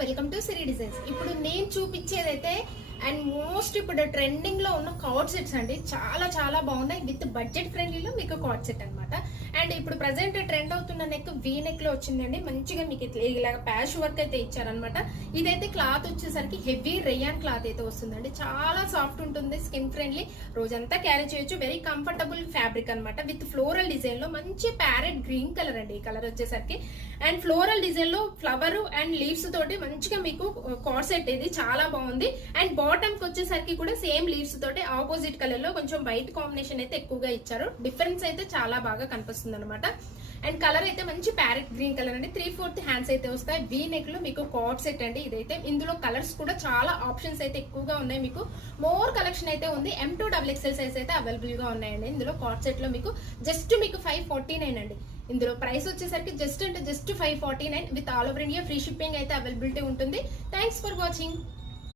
Welcome to Siri designs. ఇప్పుడు నేను చూపించేదైతే and most ఇప్పుడు ట్రెండింగ్ లో ఉన్న కార్డ్ సెట్స్ అండి. చాలా చాలా బాగున్నాయి. విత్ బడ్జెట్ ఫ్రెండ్లీలో మీకు కార్డ్ సెట్ అనమాట. అండ్ ఇప్పుడు ప్రజెంట్ ట్రెండ్ అవుతున్న నెక్ వీ నెక్ లో వచ్చిందండి. మంచిగా మీకు ఇలాగ ప్యాచ్ వర్క్ అయితే ఇచ్చారనమాట. ఇదైతే క్లాత్ వచ్చేసరికి హెవీ రేయాన్ క్లాత్ అయితే వస్తుందండి. చాలా సాఫ్ట్ ఉంటుంది, స్కిన్ ఫ్రెండ్లీ, రోజంతా క్యారీ చేయొచ్చు. వెరీ కంఫర్టబుల్ ఫ్యాబ్రిక్ అనమాట. విత్ ఫ్లోరల్ డిజైన్ లో మంచి ప్యారెట్ గ్రీన్ కలర్ అండి. ఈ కలర్ వచ్చేసరికి అండ్ ఫ్లోరల్ డిజైన్ లో ఫ్లవర్ అండ్ లీవ్స్ తోటి మంచిగా మీకు కార్డ్ సెట్ ఇది చాలా బాగుంది. అండ్ బాటమ్ కి వచ్చేసరికి కూడా సేమ్ లీవ్స్ తోటి ఆపోజిట్ కలర్ లో కొంచెం వైట్ కాంబినేషన్ అయితే ఎక్కువగా ఇచ్చారు. డిఫరెన్స్ అయితే చాలా బాగా కనిపిస్తుంది అనమాట. అండ్ కలర్ అయితే మంచి ప్యారెట్ గ్రీన్ కలర్ అండి. 3/4 హ్యాండ్స్ అయితే వస్తాయి. వీ నెక్ లో మీకు కార్డ్ సెట్ అండి. ఇదైతే ఇందులో కలర్స్ కూడా చాలా ఆప్షన్స్ అయితే ఎక్కువగా ఉన్నాయి. మీకు మోర్ కలెక్షన్ అయితే ఉంది. M2 XXL సైజ్ అయితే అవైలబుల్ గా ఉన్నాయండి. ఇందులో కార్డ్ సెట్ లో మీకు జస్ట్ మీకు 549 అండి. ఇందులో ప్రైస్ వచ్చేసరికి just 549 with all over India free shipping అయితే అవైలబిలిటీ ఉంటుంది. Thanks for watching.